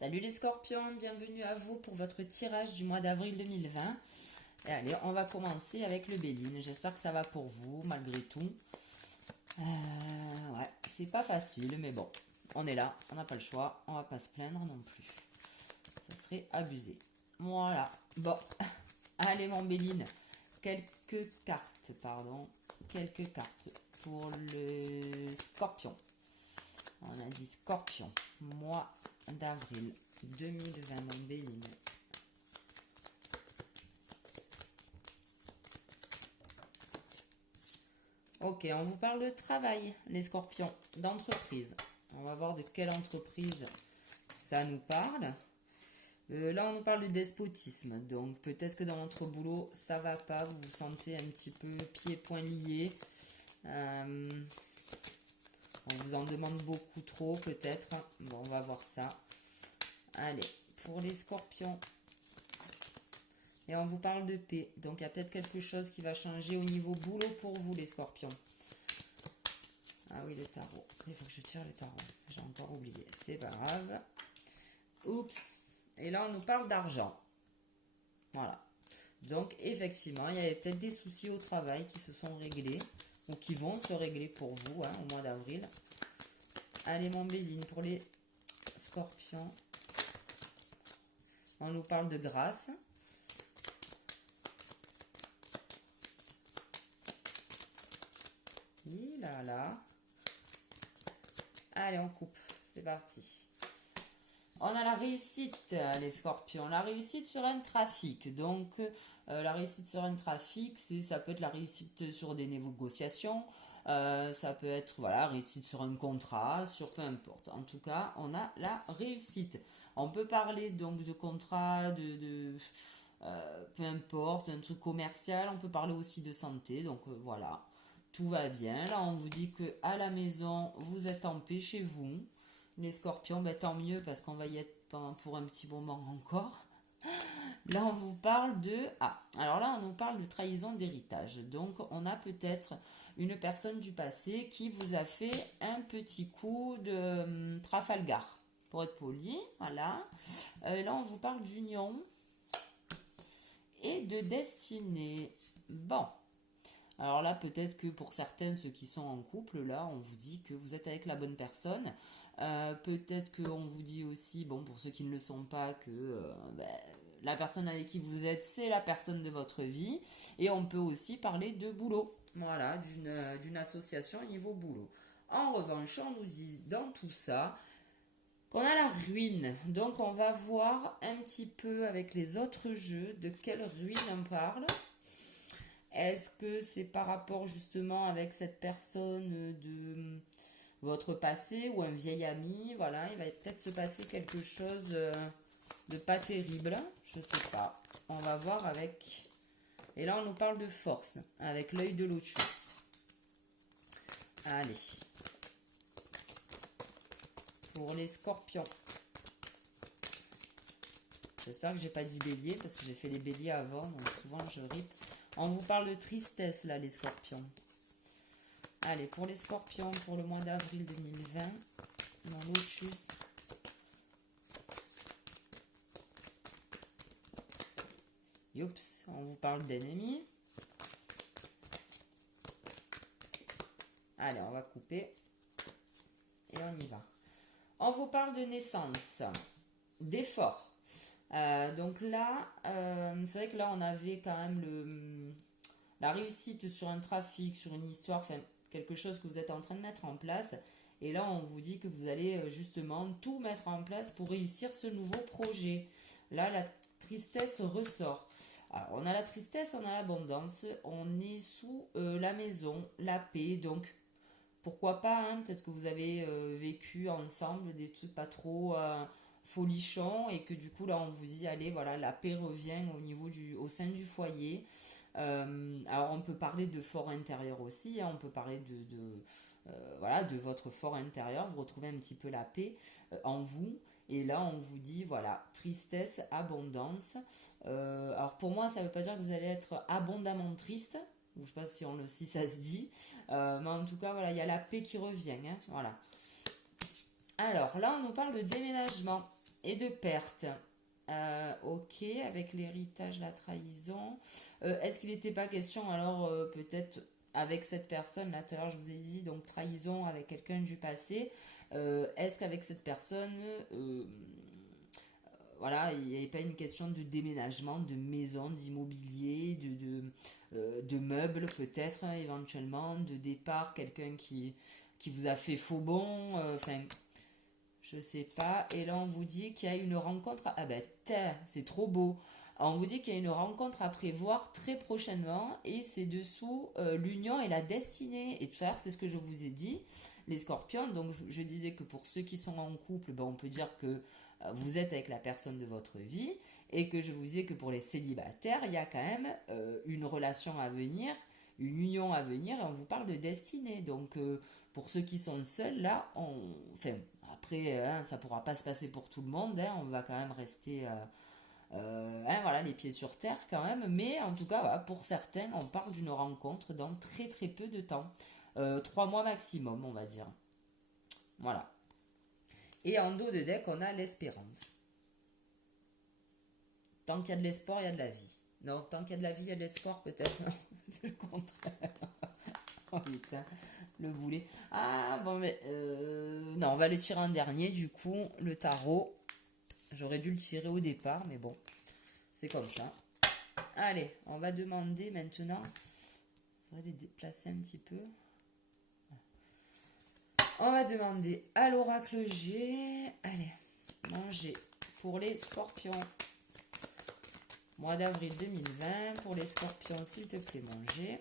Salut les scorpions, bienvenue à vous pour votre tirage du mois d'avril 2020. Et allez, on va commencer avec le Béline. J'espère que ça va pour vous, malgré tout. Ouais, c'est pas facile, mais bon, on est là, on n'a pas le choix, on va pas se plaindre non plus. Ça serait abusé. Voilà, bon, allez mon Béline, quelques cartes pour le scorpion. On a dit scorpion, mois d'avril 2020, mon Béline. Ok, on vous parle de travail, les scorpions, d'entreprise. On va voir de quelle entreprise ça nous parle. Là, on nous parle de despotisme. Donc, peut-être que dans votre boulot, ça va pas. Vous vous sentez un petit peu pieds et poings liés. On vous en demande beaucoup trop, peut-être. Bon, on va voir ça. Allez, pour les scorpions. Et on vous parle de paix. Donc, il y a peut-être quelque chose qui va changer au niveau boulot pour vous, les scorpions. Ah oui, le tarot. Il faut que je tire le tarot. J'ai encore oublié. C'est pas grave. Oups. Et là, on nous parle d'argent. Voilà. Donc, effectivement, il y avait peut-être des soucis au travail qui se sont réglés ou qui vont se régler pour vous au mois d'avril. Allez, mon Béline, pour les scorpions. On nous parle de grâce. Là. Allez, on coupe. C'est parti. On a la réussite, les scorpions. La réussite sur un trafic. Donc, la réussite sur un trafic, ça peut être la réussite sur des négociations. Ça peut être, voilà, réussite sur un contrat, sur peu importe. En tout cas, on a la réussite. On peut parler donc de contrat, peu importe, un truc commercial. On peut parler aussi de santé. Donc, voilà. Tout va bien. Là, on vous dit que à la maison, vous êtes en paix chez vous. Les scorpions, ben, tant mieux parce qu'on va y être pour un petit moment encore. Là, on vous parle de... Ah, alors là, on nous parle de trahison d'héritage. Donc, on a peut-être une personne du passé qui vous a fait un petit coup de Trafalgar, pour être poli. Voilà. Là, on vous parle d'union et de destinée. Bon. Alors là, peut-être que pour certains, ceux qui sont en couple, là, on vous dit que vous êtes avec la bonne personne. Peut-être qu'on vous dit aussi, bon, pour ceux qui ne le sont pas, que la personne avec qui vous êtes, c'est la personne de votre vie. Et on peut aussi parler de boulot. Voilà, d'une association niveau boulot. En revanche, on nous dit dans tout ça qu'on a la ruine. Donc, on va voir un petit peu avec les autres jeux de quelle ruine on parle. Est-ce que c'est par rapport justement avec cette personne de votre passé ou un vieil ami? Voilà, il va peut-être se passer quelque chose de pas terrible. Je sais pas. On va voir avec... Et là, on nous parle de force, avec l'œil de lotus. Allez. Pour les scorpions. J'espère que j'ai pas dit bélier, parce que j'ai fait les béliers avant, donc souvent je rip. On vous parle de tristesse, là, les scorpions. Allez, pour les scorpions, pour le mois d'avril 2020, mon lotus. Youps, on vous parle d'ennemis. Allez, on va couper. Et on y va. On vous parle de naissance, d'effort. Donc là, c'est vrai que là, on avait quand même la réussite sur un trafic, sur une histoire, enfin, quelque chose que vous êtes en train de mettre en place. Et là, on vous dit que vous allez justement tout mettre en place pour réussir ce nouveau projet. Là, la tristesse ressort. Alors, on a la tristesse, on a l'abondance, on est sous la maison, la paix, donc pourquoi pas, hein, peut-être que vous avez vécu ensemble des trucs pas trop folichons et que du coup là on vous dit allez voilà la paix revient au sein du foyer. Alors on peut parler de fort intérieur aussi, hein, on peut parler voilà, de votre fort intérieur, vous retrouvez un petit peu la paix en vous. Et là, on vous dit, voilà, tristesse, abondance. Alors pour moi, ça ne veut pas dire que vous allez être abondamment triste. Je ne sais pas si ça se dit. Mais en tout cas, voilà, il y a la paix qui revient. Hein, voilà. Alors là, on nous parle de déménagement. et de perte. Ok, avec l'héritage, la trahison. Est-ce qu'il n'était pas question, alors peut-être avec cette personne, là tout à l'heure je vous ai dit, donc trahison avec quelqu'un du passé, est-ce qu'avec cette personne, voilà, il n'y avait pas une question de déménagement, de maison, d'immobilier, de meubles peut-être, éventuellement, de départ, quelqu'un qui vous a fait faux bon, enfin, je sais pas. Et là, on vous dit qu'il y a une rencontre. Ah ben, c'est trop beau. On vous dit qu'il y a une rencontre à prévoir très prochainement et c'est dessous l'union et la destinée. Et tout à l'heure, c'est ce que je vous ai dit, les scorpions. Donc, je disais que pour ceux qui sont en couple, ben, on peut dire que vous êtes avec la personne de votre vie et que je vous disais que pour les célibataires, il y a quand même une relation à venir, une union à venir et on vous parle de destinée. Donc, pour ceux qui sont seuls, là, enfin, après, ça ne pourra pas se passer pour tout le monde, hein, on va quand même rester voilà, les pieds sur terre quand même, mais en tout cas, voilà, pour certains, on parle d'une rencontre dans très très peu de temps. 3 mois maximum, on va dire. Voilà. Et en dos de deck, on a l'espérance. Tant qu'il y a de l'espoir, il y a de la vie. Non, tant qu'il y a de la vie, il y a de l'espoir, peut-être. Non, c'est le contraire. Oh putain, le boulet. Ah, bon, mais... non, on va le tirer en dernier, du coup, le tarot. J'aurais dû le tirer au départ, mais bon, c'est comme ça. Allez, on va demander maintenant... On va les déplacer un petit peu. On va demander à l'oracle G. Allez, manger pour les scorpions. Mois d'avril 2020. Pour les scorpions, s'il te plaît, manger.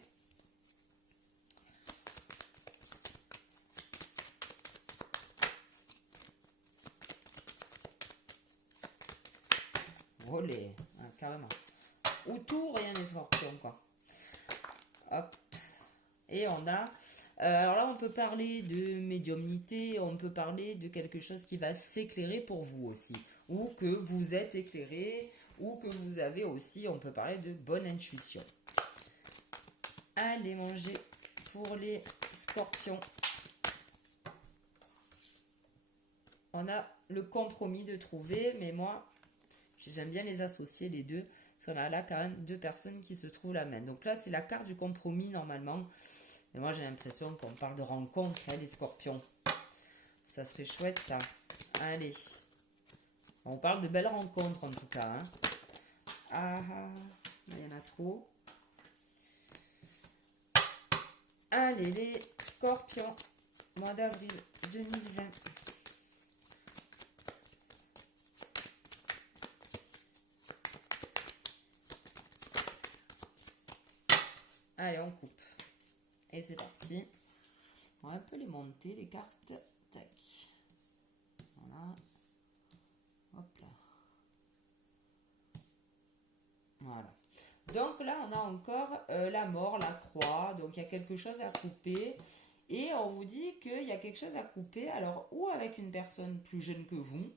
Olé, ah, carrément. Ou tout, rien des scorpions, quoi. Hop. Et on a... alors là, on peut parler de médiumnité, on peut parler de quelque chose qui va s'éclairer pour vous aussi. Ou que vous êtes éclairé, ou que vous avez aussi, on peut parler de bonne intuition. Allez manger pour les scorpions. On a le compromis de trouver, mais moi, j'aime bien les associer les deux, parce qu'on a là quand même 2 personnes qui se trouvent la main. Donc là, c'est la carte du compromis normalement. Mais moi, j'ai l'impression qu'on parle de rencontre, hein, les scorpions. Ça serait chouette, ça. Allez. On parle de belles rencontres, en tout cas. Hein. Ah, il y en a trop. Allez, les scorpions. Mois d'avril 2020. Allez, on coupe. Et c'est parti. On va un peu les monter, les cartes. Tac. Voilà. Hop là. Voilà. Donc là, on a encore la mort, la croix. Donc il y a quelque chose à couper. Et on vous dit qu'il y a quelque chose à couper. Alors, ou avec une personne plus jeune que vous.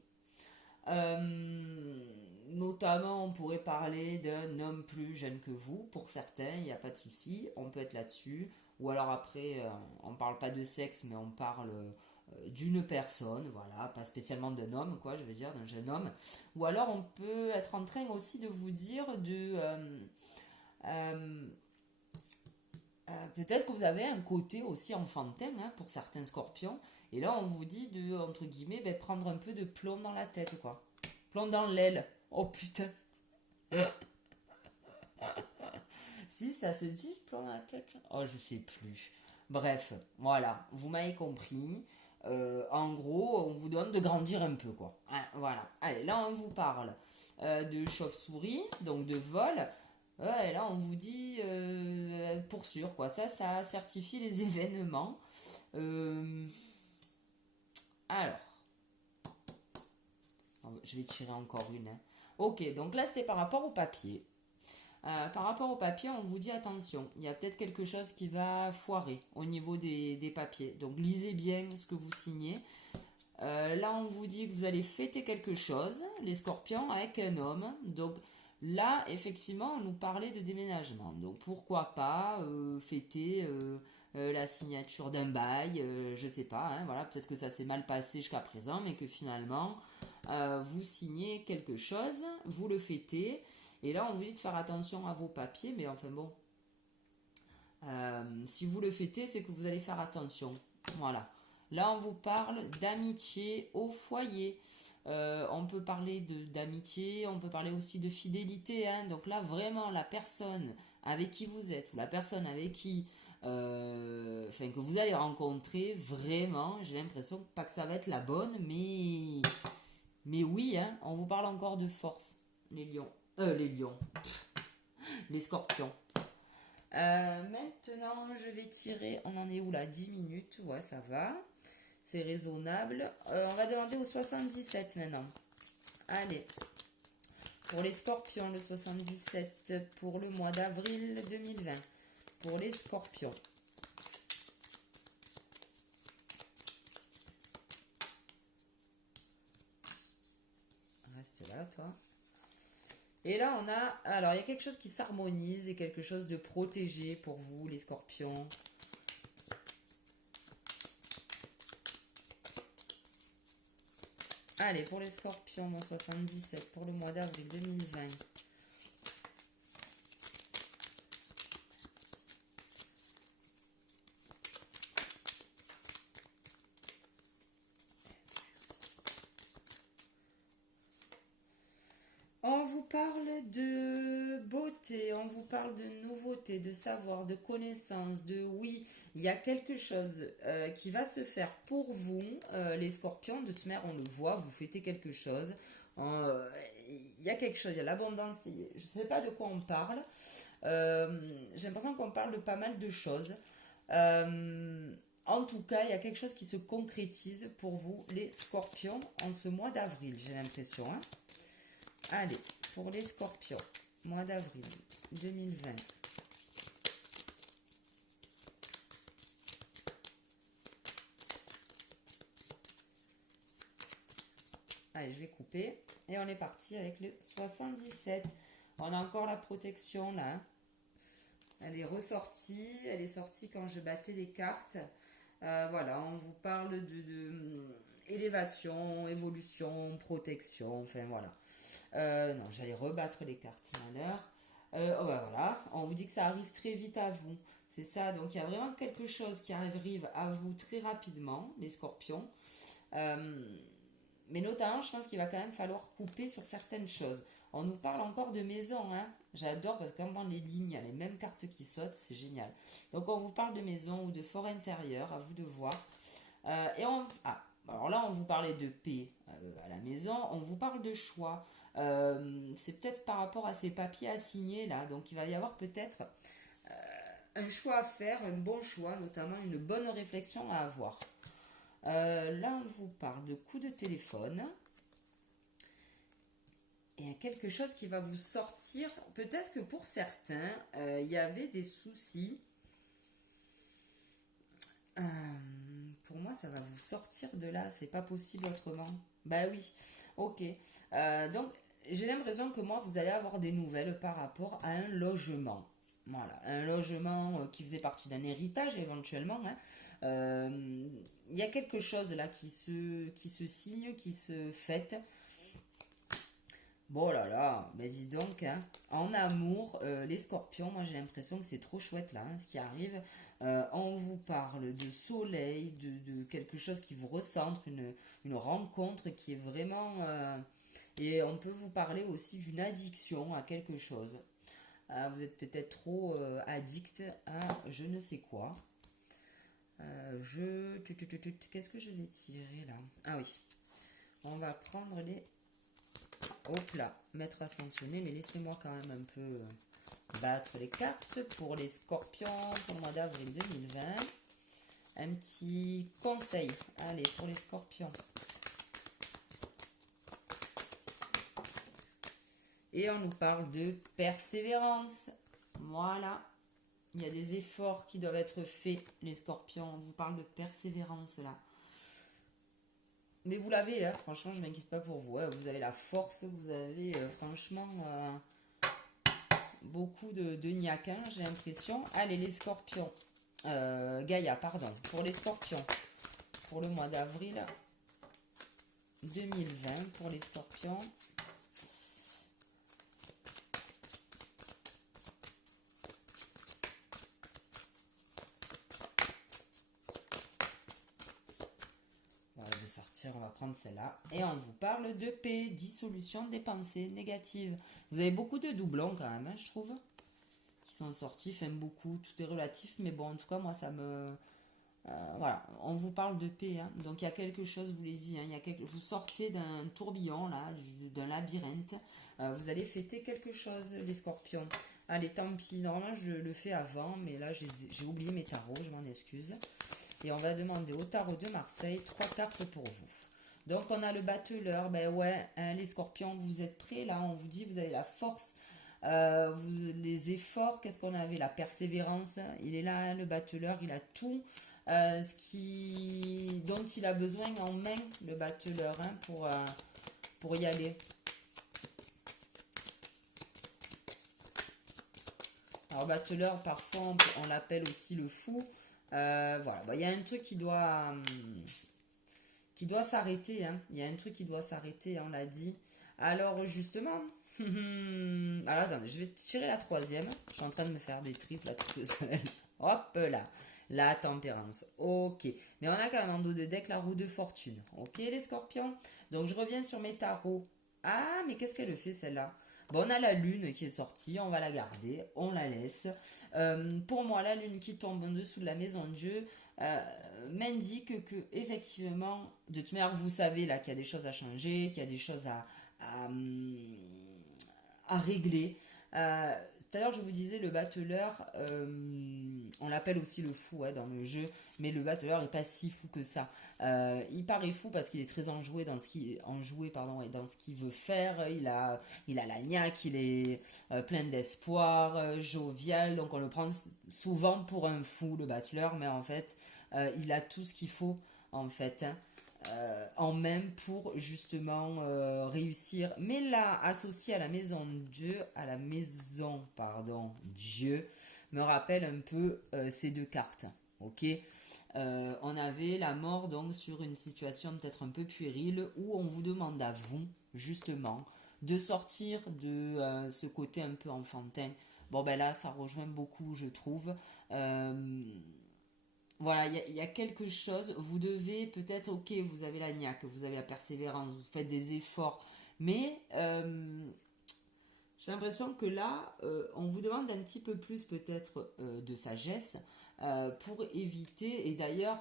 Notamment, on pourrait parler d'un homme plus jeune que vous. Pour certains, il n'y a pas de souci. On peut être là-dessus. Ou alors après, on parle pas de sexe, mais on parle d'une personne, voilà, pas spécialement d'un homme, quoi, je veux dire, d'un jeune homme. Ou alors on peut être en train aussi de vous dire de... peut-être que vous avez un côté aussi enfantin, hein, pour certains scorpions. Et là, on vous dit de, entre guillemets, ben, prendre un peu de plomb dans la tête, quoi. Plomb dans l'aile. Oh putain. Si, ça se dit, plomb dans la tête. Oh, je sais plus. Bref, voilà, vous m'avez compris. En gros, on vous donne de grandir un peu, quoi. Ah, voilà. Allez, là, on vous parle de chauve-souris, donc de vol. Et là, on vous dit pour sûr, quoi. Ça certifie les événements. Alors, je vais tirer encore une. Hein. Ok, donc là, c'était par rapport au papier. Par rapport au papier, on vous dit attention, il y a peut-être quelque chose qui va foirer au niveau des papiers. Donc lisez bien ce que vous signez. Là, on vous dit que vous allez fêter quelque chose, les scorpions, avec un homme. Donc là, effectivement, on nous parlait de déménagement. Donc pourquoi pas fêter la signature d'un bail, je sais pas. Hein, voilà, peut-être que ça s'est mal passé jusqu'à présent, mais que finalement... vous signez quelque chose, vous le fêtez, et là on vous dit de faire attention à vos papiers, mais enfin bon, si vous le fêtez, c'est que vous allez faire attention. Voilà. Là, on vous parle d'amitié au foyer. On peut parler d'amitié, on peut parler aussi de fidélité. Hein. Donc là, vraiment, la personne avec qui vous êtes, ou la personne avec qui, que vous allez rencontrer, vraiment, j'ai l'impression, pas que ça va être la bonne, mais oui, hein, on vous parle encore de force, les lions. Les lions. Les scorpions. Maintenant, je vais tirer. On en est où là? 10 minutes. Ouais, ça va. C'est raisonnable. On va demander au 77 maintenant. Allez. Pour les scorpions, le 77 pour le mois d'avril 2020. Pour les scorpions. Reste là, toi. Et là, on a... Alors, il y a quelque chose qui s'harmonise et quelque chose de protégé pour vous, les scorpions. Allez, pour les scorpions, mon 77, pour le mois d'avril 2020. On vous parle de beauté, on vous parle de nouveauté, de savoir, de connaissance, de oui, il y a quelque chose qui va se faire pour vous, les scorpions, de toute manière on le voit, vous fêtez quelque chose, il y a quelque chose, il y a l'abondance, je ne sais pas de quoi on parle, j'ai l'impression qu'on parle de pas mal de choses. En tout cas, il y a quelque chose qui se concrétise pour vous, les scorpions, en ce mois d'avril, j'ai l'impression, hein. Allez, pour les scorpions, mois d'avril 2020. Allez, je vais couper. Et on est parti avec le 77. On a encore la protection là. Elle est ressortie. Elle est sortie quand je battais les cartes. Voilà, on vous parle de élévation, évolution, protection. Enfin voilà. Non, j'allais rebattre les cartes tout à l'heure. Voilà, on vous dit que ça arrive très vite à vous. C'est ça, donc il y a vraiment quelque chose qui arrive à vous très rapidement, les scorpions. Mais notamment, je pense qu'il va quand même falloir couper sur certaines choses. On nous parle encore de maison, hein. J'adore parce que quand dans les lignes, il y a les mêmes cartes qui sautent, c'est génial. Donc on vous parle de maison ou de fort intérieur, à vous de voir. Alors là, on vous parlait de paix à la maison, on vous parle de choix. C'est peut-être par rapport à ces papiers à signer là, donc il va y avoir peut-être un choix à faire, un bon choix, notamment une bonne réflexion à avoir. Là, on vous parle de coup de téléphone. Et il y a quelque chose qui va vous sortir. Peut-être que pour certains, il y avait des soucis. Pour moi, ça va vous sortir de là. C'est pas possible autrement. Bah oui. Ok. Donc, j'ai l'impression que moi, vous allez avoir des nouvelles par rapport à un logement. Voilà. Un logement qui faisait partie d'un héritage éventuellement. Hein. Il y a quelque chose là qui se signe, qui se fête. Bon là là, mais dis donc, hein. En amour, les scorpions, moi j'ai l'impression que c'est trop chouette là, hein, ce qui arrive. On vous parle de soleil, de quelque chose qui vous recentre, une rencontre qui est vraiment... et on peut vous parler aussi d'une addiction à quelque chose. Vous êtes peut-être trop addict à je ne sais quoi. Qu'est-ce que je vais tirer là? Ah oui, on va prendre les... Hop là, maître ascensionné, mais laissez-moi quand même un peu battre les cartes pour les scorpions pour le mois d'avril 2020. Un petit conseil, allez, pour les scorpions. Et on nous parle de persévérance. Voilà, il y a des efforts qui doivent être faits, les scorpions. On vous parle de persévérance là. Mais vous l'avez, hein. Franchement, je ne m'inquiète pas pour vous. Hein. Vous avez la force, vous avez franchement beaucoup de niaque, hein, j'ai l'impression. Allez, les scorpions. Gaïa, pardon. Pour les scorpions, pour le mois d'avril 2020 pour les scorpions. De sortir, on va prendre celle-là. Et on vous parle de paix, dissolution des pensées négatives. Vous avez beaucoup de doublons quand même, hein, je trouve, qui sont sortis. Enfin, beaucoup, tout est relatif, mais bon, en tout cas, moi, ça me... voilà, on vous parle de paix. Hein. Donc, il y a quelque chose, je vous l'ai dit, hein, vous sortez d'un tourbillon, là, d'un labyrinthe. Vous allez fêter quelque chose, les scorpions. Allez, tant pis. Normalement, je le fais avant, mais là, j'ai oublié mes tarots, je m'en excuse. Et on va demander au tarot de Marseille 3 cartes pour vous. Donc, on a le battleur. Ben ouais, hein, les scorpions, vous êtes prêts là. On vous dit, vous avez la force, les efforts. Qu'est-ce qu'on avait? La persévérance. Il est là, hein, le battleur. Il a tout dont il a besoin en main, le battleur, hein, pour y aller. Alors, battleur, parfois, on l'appelle aussi le fou. Voilà, il y a un truc qui doit s'arrêter, hein. Il y a un truc qui doit s'arrêter, on l'a dit. Alors justement, alors attendez, je vais tirer la troisième. Je suis en train de me faire des triples là toute seule. Hop là, la tempérance. Ok, mais on a quand même en dos de deck la roue de fortune. Ok les scorpions. Donc je reviens sur mes tarots. Ah, mais qu'est-ce qu'elle fait celle-là? Bon, on a la lune qui est sortie, on va la garder, on la laisse. Pour moi, la lune qui tombe en dessous de la maison de Dieu m'indique que effectivement, de toute manière, vous savez là qu'il y a des choses à changer, qu'il y a des choses à régler. Tout à l'heure, je vous disais, le battleur, on l'appelle aussi le fou, hein, dans le jeu, mais le battleur n'est pas si fou que ça. Il paraît fou parce qu'il est très enjoué dans ce qu'il et dans ce qu'il veut faire. Il a la niaque, il est plein d'espoir, jovial, donc on le prend souvent pour un fou, le battleur, mais en fait, il a tout ce qu'il faut, en fait, hein, en même pour justement réussir. Mais là, associé à la maison Dieu, Dieu, me rappelle un peu ces deux cartes. Ok, on avait la mort donc sur une situation peut-être un peu puérile où on vous demande à vous justement de sortir de ce côté un peu enfantin. Bon ben là, ça rejoint beaucoup, je trouve. Voilà, il y a quelque chose, vous devez peut-être, ok, vous avez la niaque, vous avez la persévérance, vous faites des efforts, mais j'ai l'impression que là, on vous demande un petit peu plus peut-être de sagesse pour éviter, et d'ailleurs,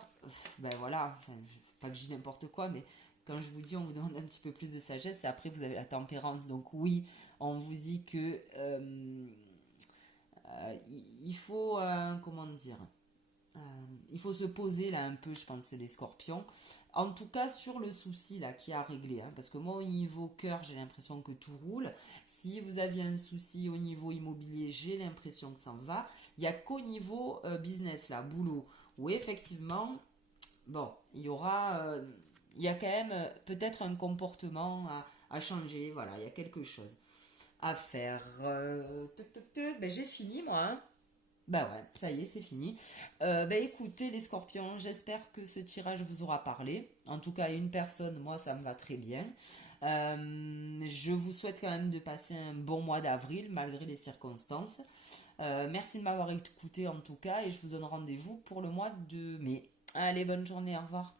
ben voilà, enfin, pas que je dis n'importe quoi, mais quand je vous dis on vous demande un petit peu plus de sagesse, et après vous avez la tempérance, donc oui, on vous dit que il faut, comment dire, il faut se poser là un peu, je pense, les scorpions. En tout cas, sur le souci là qui a réglé, hein, parce que moi, au niveau cœur, j'ai l'impression que tout roule. Si vous aviez un souci au niveau immobilier, j'ai l'impression que ça en va. Il n'y a qu'au niveau business, là, boulot, où effectivement, bon, il y a quand même peut-être un comportement à changer. Voilà, il y a quelque chose à faire. Ben, j'ai fini, moi, hein. Bah ouais, ça y est, c'est fini. Bah écoutez les scorpions, j'espère que ce tirage vous aura parlé. En tout cas, une personne, moi, ça me va très bien. Je vous souhaite quand même de passer un bon mois d'avril, malgré les circonstances. Merci de m'avoir écouté en tout cas, et je vous donne rendez-vous pour le mois de mai. Allez, bonne journée, au revoir.